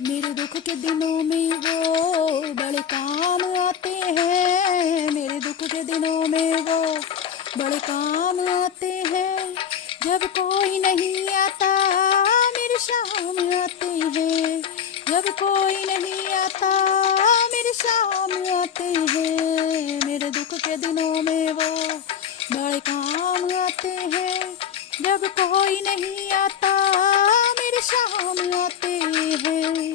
मेरे दुख के दिनों में वो बड़े काम आते हैं। मेरे दुख के दिनों में वो बड़े काम आते हैं। जब कोई नहीं आता मेरे शाम आते हैं। जब कोई नहीं आता मेरे शाम आते हैं। मेरे दुख के दिनों में वो बड़े काम आते हैं। जब कोई नहीं आता मेरे शाम आते हैं।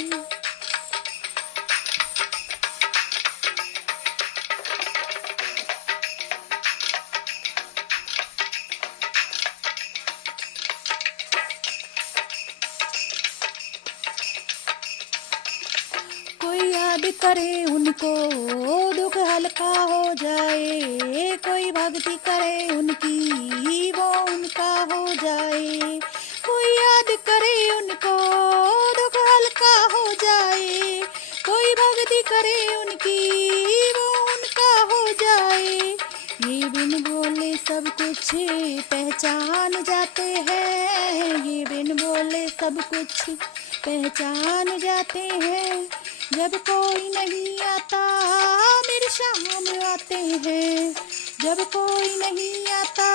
कोई याद करे उनको दुख हल्का हो जाए। कोई भक्ति करे उनकी वो उनका हो जाए। कोई याद करे उनको दुख हल्का हो जाए। कोई भक्ति करे उनकी वो उनका हो जाए। ये बिन बोले सब कुछ पहचान जाते हैं। ये बिन बोले सब कुछ पहचान जाते हैं। जब कोई नहीं आता मेरे शाम आते हैं। जब कोई नहीं आता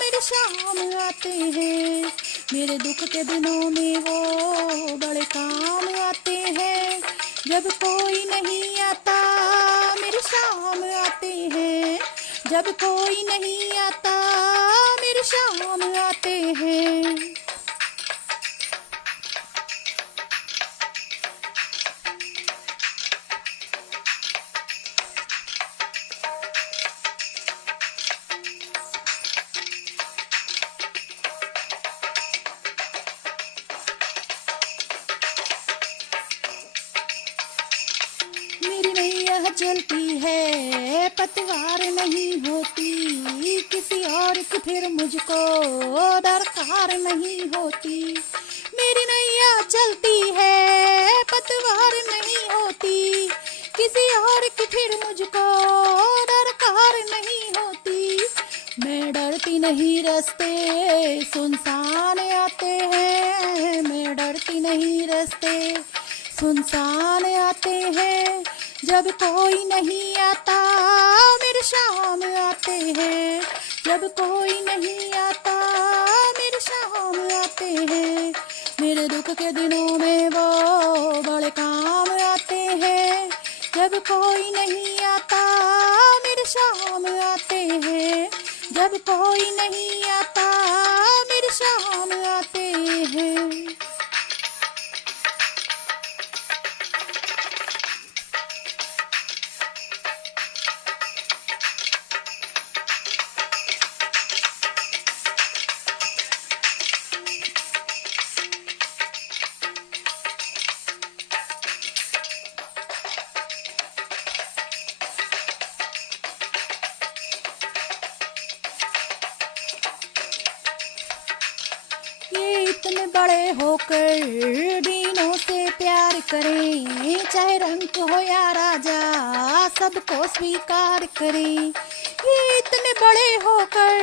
मेरे शाम आते हैं। मेरे दुख के दिनों में वो बड़े काम आते हैं। जब कोई नहीं आता मेरे शाम आते हैं। जब कोई नहीं आता मेरे शाम आते हैं। मेरी नैया चलती है पतवार नहीं होती। किसी और की फिर मुझको दरकार नहीं होती। मेरी नैया चलती है पतवार नहीं होती। किसी और की फिर मुझको दरकार नहीं होती। मैं डरती नहीं रास्ते सुनसान आते हैं। मैं डरती नहीं रास्ते सुनसान आते हैं। जब कोई नहीं आता मेरे शाम आते हैं। जब कोई नहीं आता मेरे शाम आते हैं। मेरे दुख के दिनों में वो बड़े काम आते हैं। जब कोई नहीं आता मेरे शाम आते हैं। जब कोई नहीं आता मेरे शाम आते हैं। ये इतने बड़े होकर दीनों से प्यार करें। चाहे रंग हो या राजा सबको स्वीकार करें। ये इतने बड़े होकर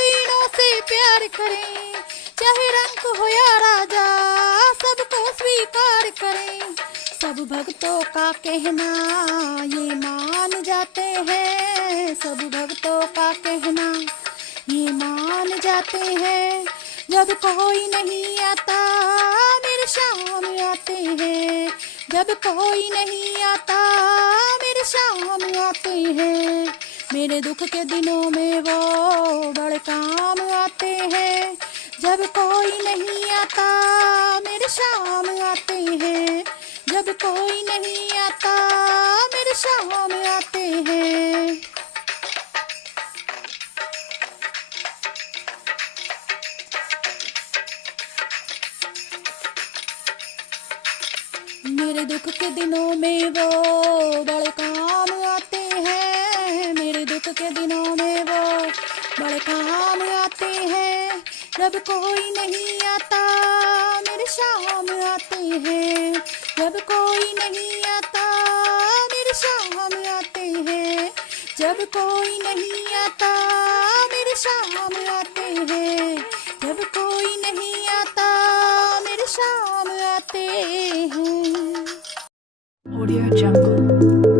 दीनों से प्यार करें। चाहे रंग हो या राजा सबको स्वीकार करें। सब भक्तों का कहना ये मान जाते हैं। सब भक्तों का कहना ये मान जाते हैं। जब कोई नहीं आता मेरे शाम आते हैं। जब कोई नहीं आता मेरे शाम आते हैं। मेरे दुख के दिनों में वो बड़े काम आते हैं। जब कोई नहीं आता मेरे शाम आते हैं। जब कोई नहीं आता मेरे शाम आते हैं। मेरे दुख के दिनों में वो बड़े काम आते हैं। मेरे दुख के दिनों में वो बड़े काम आते हैं। जब कोई नहीं आता मेरे शाम आते हैं। जब कोई नहीं आता मेरे शाम आते हैं। जब कोई नहीं आता मेरे शाम आते हैं। जब कोई नहीं आता मेरे शाम जाते हैं। Audio Jungle.